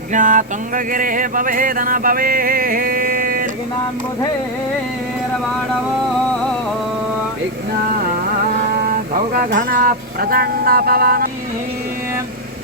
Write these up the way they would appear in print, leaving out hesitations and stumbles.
विघ्ना तुंगगिरे भवेदन भवेत् विघ्नाम्बुधेरवाणवो विघ्ना भौगघना प्रचण्ड पवनी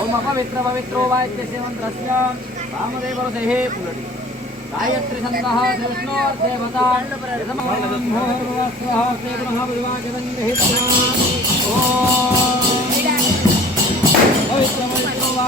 ओम अपवित्र पवित्रो वा इत्यस्य मन्त्रस्य वामदेवरसेः पुलटि गायत्री छन्दः विष्णोर्देवता यतमोर्वस्वः ते महाविवाचवन्दिहित्वा पवित्र पवित्रो वा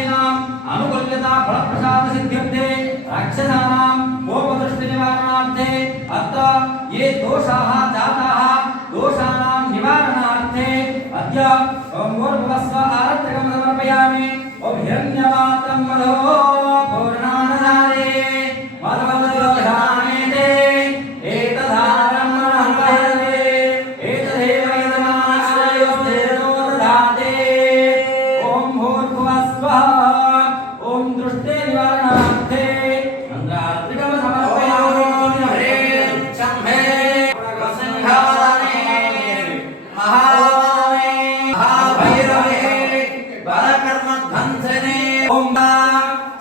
अनुकूल्यता फलप्रसाद सिद्ध्यर्थे राक्षसानां कोपदृष्टि निवारणार्थे अत्र ये दोषाः जाताः दोषानां निवारणार्थे अद्य ओंगोर्भवस्व आरत्रकं समर्पयामि ओम हिरण्यमात्रं मधो पूर्णानधारे मधवदोषामेते एतधारं मनोहरते एतदेव यजमानश्रेयोस्तेनो दधाते ओम भूर्भुवस्व ओम दृष्टे निवारणार्थे मंत्रात्रिकं समर्पयामि हरे शंभे वसंघाने महावे महाभैरवे बलकर्मध्वंसने ओम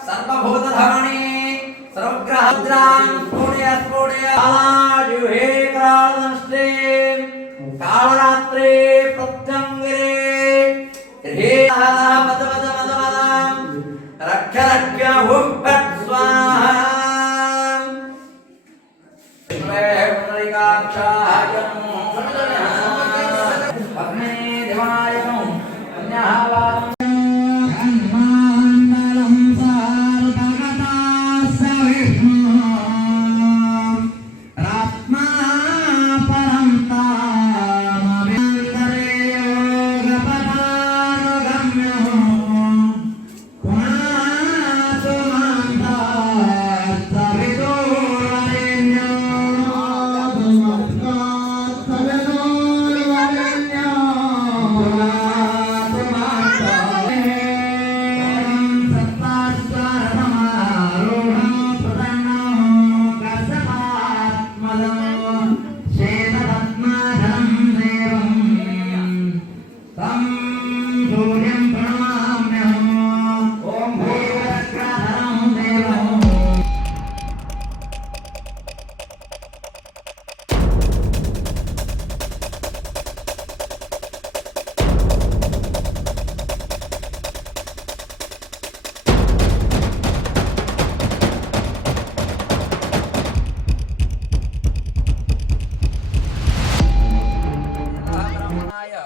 सर्वभूतधरणी सर्वग्रहद्रां स्फोटय आजुहे कालनष्टे कालरात्रे प्रत्यंगिरे हे पद रक्ष रक्ष हुम पट स्वाहा पुंडरीकाक्षाय अग्ने देवाय अन्यः Hello.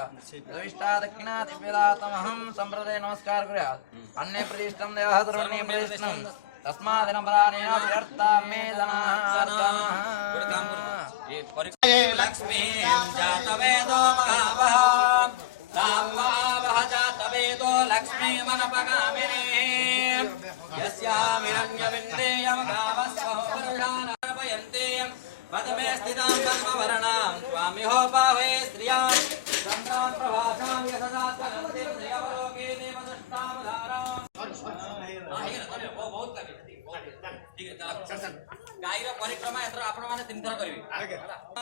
यदिष्टा दक्षिणादिव्यदातमहं संप्रदे नमस्कार कुर्यात् अन्ये प्रतिष्ठं देवः सर्वणे प्रतिष्ठं तस्मादिन पराणेन व्यर्था मे लक्ष्मीं जातवेदो महावः तां महावः जातवेदो लक्ष्मीमनपगामिनी यस्यामिरण्यविन्देयमगावस्वः पदमे स्थितां पद्मवर्णां त्वामिहो पावे स्त्रियां चन्द्रान् प्रभासां यशदात्मनन्तिं श्रियवलोके देवदष्टावधारां गाईर परिक्रमा यत्र आपणमाने 3 थर करिवे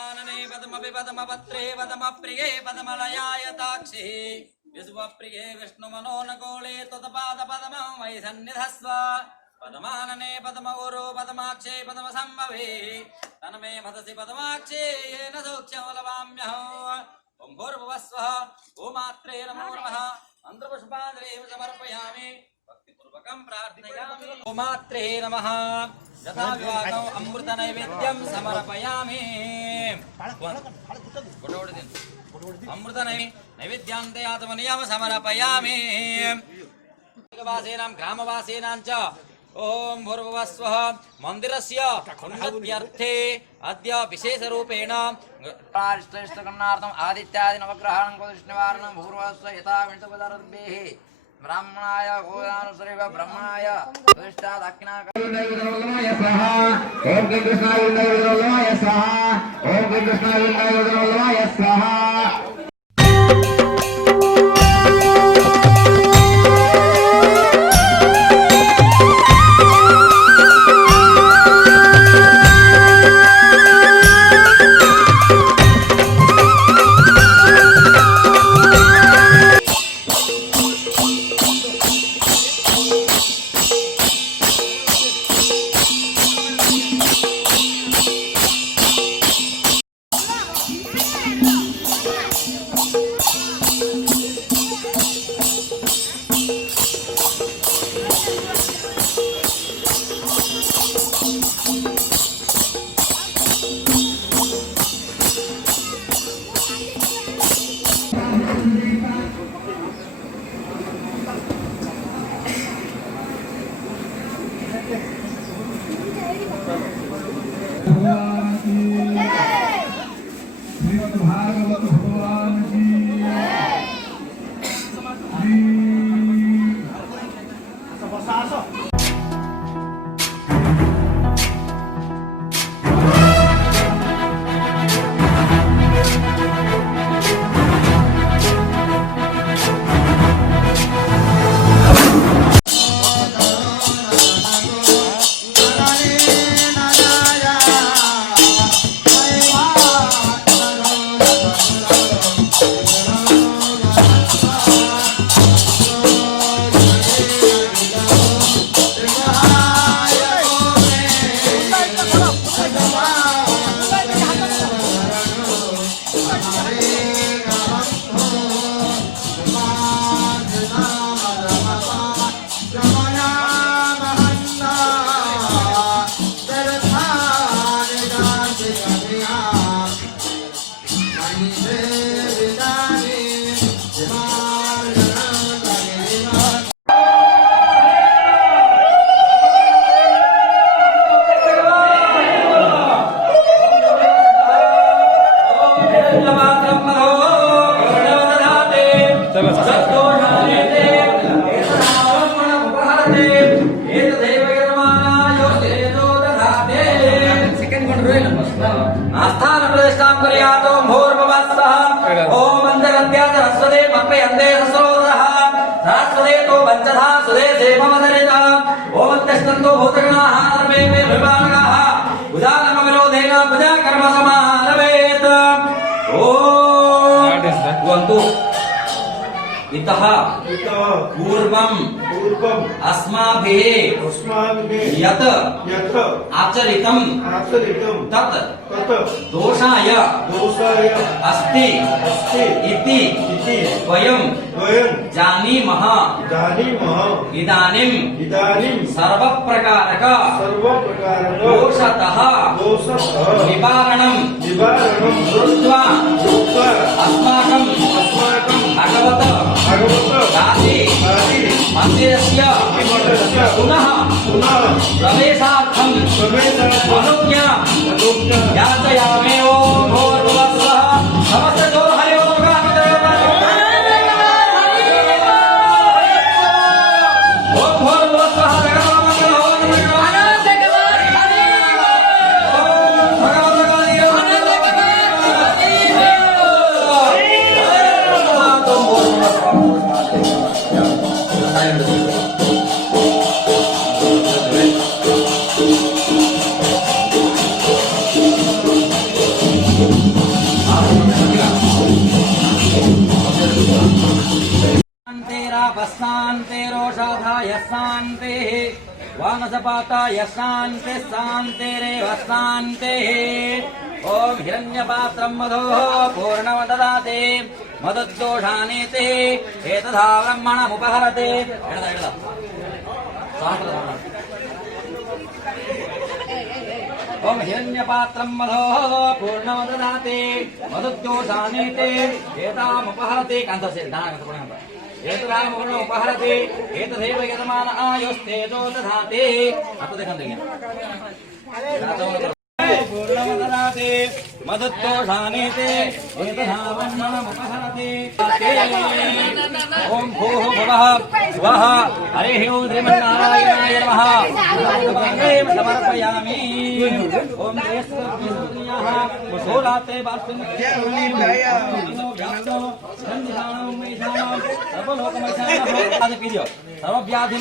आनने पद्मपि पद्मपत्रे पद्मप्रिये पद्मलयायताक्षि विश्वप्रिये विष्णुमनोनकोले तत्पादपद्मं वै सन्निधस्व पद्मानने पद्मगुरो पद्माक्षे पद्मसम्भवे तन्मे मदसि पद्माक्षे येन सौख्यमलवाम्यहम् ॐ भूर्भुवस्वः गोमात्रे नमो नमः मन्त्रपुष्पाञ्जलिं समर्पयामि भक्तिपूर्वकं प्रार्थयामि गोमात्रे नमः यथा विवाहम् अमृतनैवेद्यं समर्पयामि अमृत नैवेद्यान्ते आत्मनियम समर्पयामि वासीनां ग्रामवासीनां च ओम भूर्भुवस्वः मंदिरस्य उन्नत्यर्थे अद्य विशेषरूपेण प्राश्रेष्ठकर्णार्थम् आदित्यादि नवग्रहाणां कुलनिवारणं भूर्भुवस्वः यथा विष्णुपदारभ्येः ब्राह्मणाय गोदानुसरेव ब्रह्मणाय प्रतिष्ठा दक्षिणाय स्वाहा ओम कृष्णाय स्वाहा ओम कृष्णाय स्वाहा आस्थान प्रतिष्ठां कुर्यातो भूर्भुवस्सः ओम मंदरत्या सरस्वती मप्पयन्ते ससोदरः सरस्वती तो पंचधा सुदे सेवमदरिता ओम तिष्ठन्तु भूतगणाः सर्वे मे विभागाः उदानम विरोधेन पूजा कर्म समारभेत ओम वन्तु इतः पूर्वम् अस्माभिः यत् आचरितं तत् दोषाय अस्ति इति वयं जानीमः इदानीं सर्वप्रकारक दोषतः निवारणं कृत्वा अस्माकं मन्दिरस्य पुनः प्रवेशार्थम् अनुज्ञा याचयामि। ओम भूर्भुवः स्वः समस्ततो हरि ओम वानसपातायशान्ते शान्तिरेव शान्तिः। ओम हिरण्यपात्रं मधोः पूर्णमददाति मदद्दोषानीति एतथा ब्रह्मणमुपहरति। ओम हिरण्यपात्रं मधोः पूर्णमददाति मदद्दोषानीति एतामुपहरति। कान्तस्य दानकतपुणः उपहरति एतदेव यजमान आयुस्तेजो दधाति। पूर्णमददाति मदद्दोषानीति एतथा ब्रह्मणमुपहरति। ओम भूः भुवः स्वः हरिः ओं श्रीमन्नारायणाय नमः। समर्पयामि। ओम सोलाते सर्वलोकमशानः सर्वव्याधि